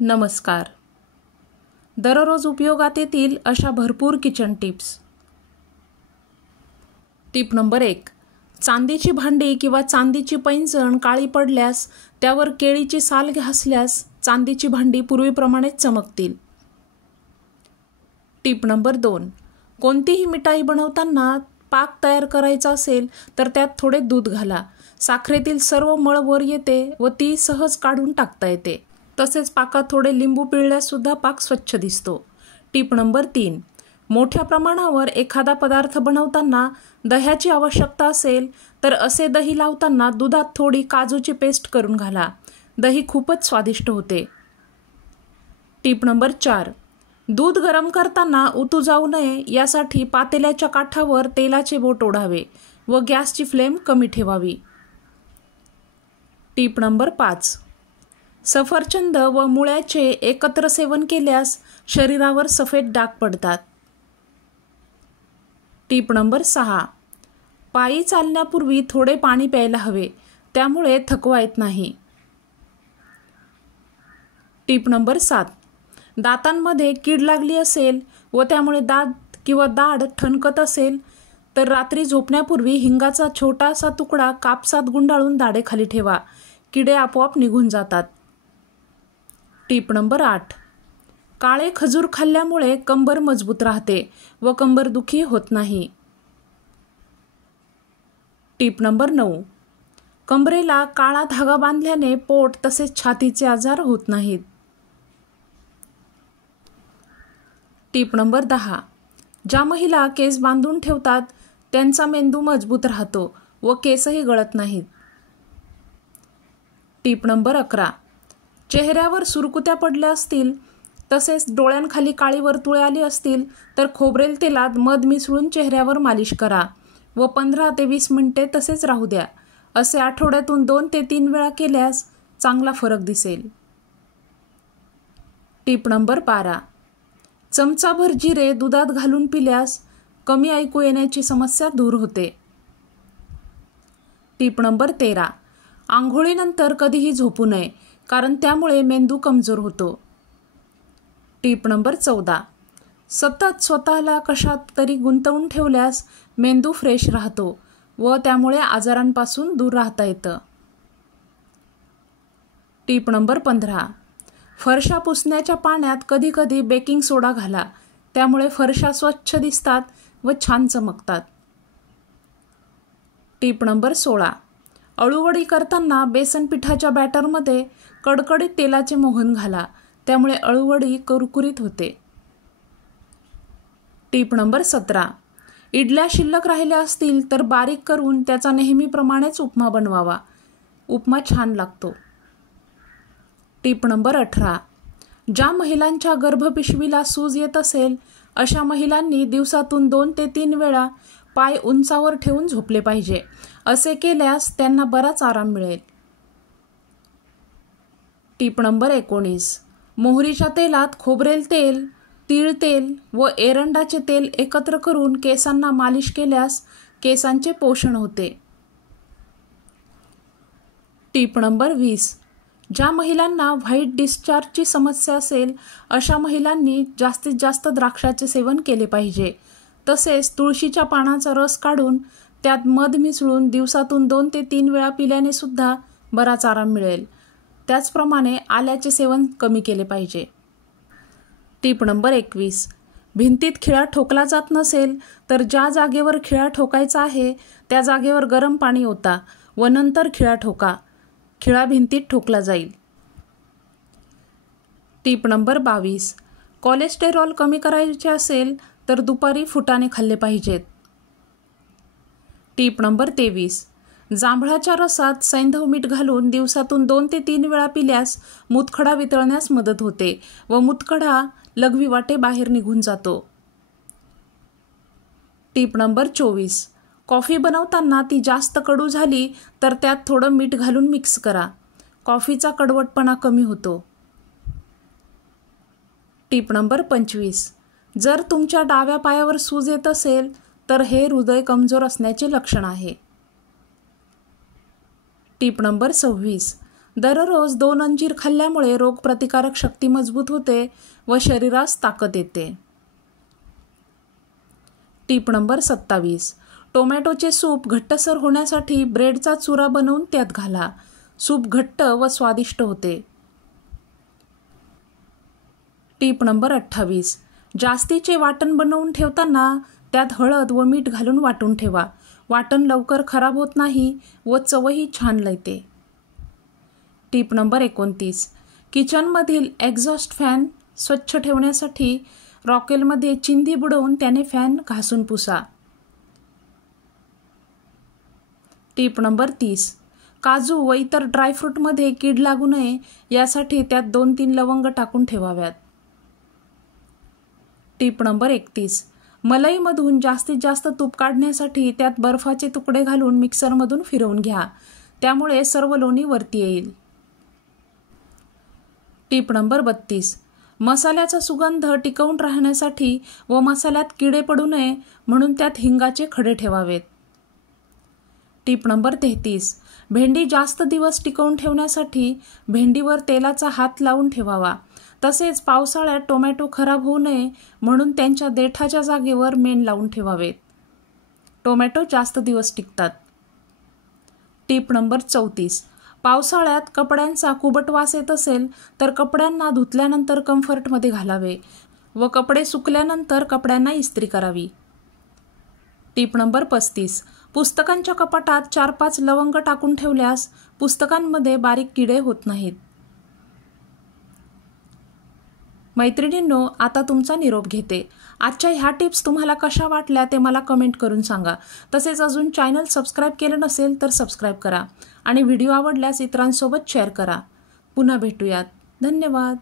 नमस्कार. दररोज उपयोगात येतील अशा भरपूर किचन टिप्स. Tip number 1. चांदीची भांडी किंवा चांदीची पैंजण काळी पडल्यास त्यावर केळीची साल घासल्यास चांदीची भांडी पूर्वीप्रमाणेच चमकतील. Tip number 2. कोणतीही मिठाई बनवताना पाक तयार करायचा असेल तर त्यात थोडे दूध घाला. साखरेतील सर्व मळ वर येते व ती सहज काढून टाकता येते. तसेच पाकात थोडे लिंबू पिळल्यास सुद्धा पाक स्वच्छ दिसतो. Tip number 3. मोठ्या प्रमाणावर एखादा पदार्थ बनवताना दह्याची आवश्यकता असेल तर असे दही लावताना दुधात थोडी काजूची पेस्ट करून घाला. दही खूपच स्वादिष्ट होते. Tip number 4. दूध गरम करताना उतू जाऊ नये यासाठी पातेल्याच्या काठावर तेलाचे बोट ओढावे व गॅसची फ्लेम कमी ठेवावी. Tip number 5. सफरचंद व मुळ्याचे एकत्र सेवन केल्यास शरीरावर सफेद डाग पडतात. Tip number 6. पायी चालण्यापूर्वी थोडे पाणी प्यायला हवे, त्यामुळे थकवा येत नाही. Tip number 7. दातांमध्ये कीड लागली असेल व त्यामुळे दात किंवा दाढ ठणकत असेल तर रात्री झोपण्यापूर्वी हिंगाचा छोटासा तुकडा कापसात गुंडाळून दाढेखाली ठेवा. किडे आपोआप निघून जातात. Tip number 8. काळे खजूर खाल्ल्यामुळे कंबर मजबूत राहते व कंबरदुखी होत नाही. Tip number 9. कंबरेला काळा धागा बांधल्याने पोट तसेच छातीचे आजार होत नाहीत. Tip number 10. ज्या महिला केस बांधून ठेवतात त्यांचा मेंदू मजबूत राहतो व केसही गळत नाहीत. Tip number 11. चेहऱ्यावर सुरकुत्या पडल्या असतील तसेच डोळ्यांखाली काळी वर्तुळे आली असतील तर खोबरेल तेलात मध मिसळून चेहऱ्यावर मालिश करा व 15 ते 20 मिनिटे तसेच राहू द्या. असे आठवड्यातून 2 ते 3 वेळा केल्यास चांगला फरक दिसेल. Tip number 12. चमचाभर जिरे दुधात घालून पिल्यास कमी ऐकू येण्याची समस्या दूर होते. Tip number 13. आंघोळीनंतर कधीही झोपू नये, कारण त्यामुळे मेंदू कमजोर होतो. Tip number 14. सतत स्वतःला कशात तरी गुंतवून ठेवल्यास मेंदू फ्रेश राहतो व त्यामुळे आजारांपासून दूर राहता येतं. Tip number 15. फरशा पुसण्याच्या पाण्यात कधीकधी बेकिंग सोडा घाला, त्यामुळे फरशा स्वच्छ दिसतात व छान चमकतात. Tip number 16. अळूवडी करताना बेसन पिठाच्या बॅटरमध्ये कडकडीत तेलाचे मोहन घाला, त्यामुळे अळूवडी कुरकुरीत होते. Tip number 17. इडल्या शिल्लक राहिल्या असतील तर बारीक करून त्याचा नेहमीप्रमाणेच उपमा बनवावा. उपमा छान लागतो. Tip number 18. ज्या महिलांच्या गर्भपिशवीला सूज येत असेल अशा महिलांनी दिवसातून 2 ते 3 वेळा पाय उंचावर ठेवून झोपले पाहिजे. असे केल्यास त्यांना बराच आराम मिळेल. Tip number 19. मोहरीच्या तेलात खोबरेल तेल, तीळ तेल व एरंडाचे तेल एकत्र करून केसांना मालिश केल्यास केसांचे पोषण होते. Tip number 20. ज्या महिलांना व्हाईट डिस्चार्जची समस्या असेल अशा महिलांनी जास्तीत जास्त द्राक्षाचे सेवन केले पाहिजे. तसेच तुळशीच्या पानाचा रस काढून त्यात मध मिसळून दिवसातून 2 ते 3 वेळा पिल्याने सुद्धा बराच आराम मिळेल. त्याचप्रमाणे आल्याचे सेवन कमी केले पाहिजे. Tip number 21. भिंतीत खिळा ठोकला जात नसेल तर ज्या जागेवर खिळा ठोकायचा आहे त्या जागेवर गरम पाणी ओता व नंतर खिळा ठोका. खिळा भिंतीत ठोकला जाईल. Tip number 22. कोलेस्टेरॉल कमी करायचे असेल तर दुपारी फुटाणे खाल्ले पाहिजेत. Tip number 23. जांभळाच्या रसात सैंधव मीठ घालून दिवसातून 2 ते 3 वेळा पिल्यास मूतखडा वितळण्यास मदत होते व मूतखडा लघवी वाटे बाहेर निघून जातो. Tip number 24. कॉफी बनवताना ती जास्त कडू झाली तर त्यात थोडं मीठ घालून मिक्स करा. कॉफीचा कडवटपणा कमी होतो. Tip number 25. जर तुमच्या डाव्या पायावर सूज येत असेल तर हे हृदय कमजोर असण्याचे लक्षण आहे. Tip number 26. दररोज 2 अंजीर खाल्ल्यामुळे रोगप्रतिकारक शक्ती मजबूत होते व शरीरास ताकद येते. Tip number 27. टोमॅटोचे सूप घट्टसर होण्यासाठी ब्रेडचा चुरा बनवून त्यात घाला. सूप घट्ट व स्वादिष्ट होते. Tip number 28. जास्तीचे वाटण बनवून ठेवताना त्यात हळद व मीठ घालून वाटून ठेवा. वाटण लवकर खराब होत नाही व चवही छान लागते. Tip number 29. किचनमधील एक्झॉस्ट फॅन स्वच्छ ठेवण्यासाठी रॉकेलमध्ये चिंधी बुडवून त्याने फॅन घासून पुसा. Tip number 30. काजू व इतर ड्रायफ्रूटमध्ये कीड लागू नये यासाठी त्यात 2-3 लवंग टाकून ठेवाव्यात. Tip number 31. मलईमधून जास्तीत जास्त तूप काढण्यासाठी त्यात बर्फाचे तुकडे घालून मिक्सरमधून फिरवून घ्या. त्यामुळे सर्व लोणी वरती येईल. Tip number 32. मसाल्याचा सुगंध टिकवून राहण्यासाठी व मसाल्यात किडे पडू नये म्हणून त्यात हिंगाचे खडे ठेवावेत. Tip number 33. भेंडी जास्त दिवस टिकवून ठेवण्यासाठी भेंडीवर तेलाचा हात लावून ठेवावा. तसेच पावसाळ्यात टोमॅटो खराब होऊ नये म्हणून त्यांच्या देठाच्या जागेवर मेण लावून ठेवावेत. टोमॅटो जास्त दिवस टिकतात. Tip number 34. पावसाळ्यात कपड्यांचा कुबट वास येत असेल तर कपड्यांना धुतल्यानंतर कम्फर्टमध्ये घालावे व कपडे सुकल्यानंतर कपड्यांना इस्त्री करावी. Tip number 35. पुस्तकांच्या कपाटात 4-5 लवंग टाकून ठेवल्यास पुस्तकांमध्ये बारीक किडे होत नाहीत. मैत्रिणींनो, आता तुमचा निरोप घेते. आजच्या ह्या टिप्स तुम्हाला कशा वाटल्या ते मला कमेंट करून सांगा. तसेच अजून चॅनल सबस्क्राईब केलं नसेल तर सबस्क्राईब करा आणि व्हिडिओ आवडल्यास इतरांसोबत शेअर करा. पुन्हा भेटूयात. धन्यवाद.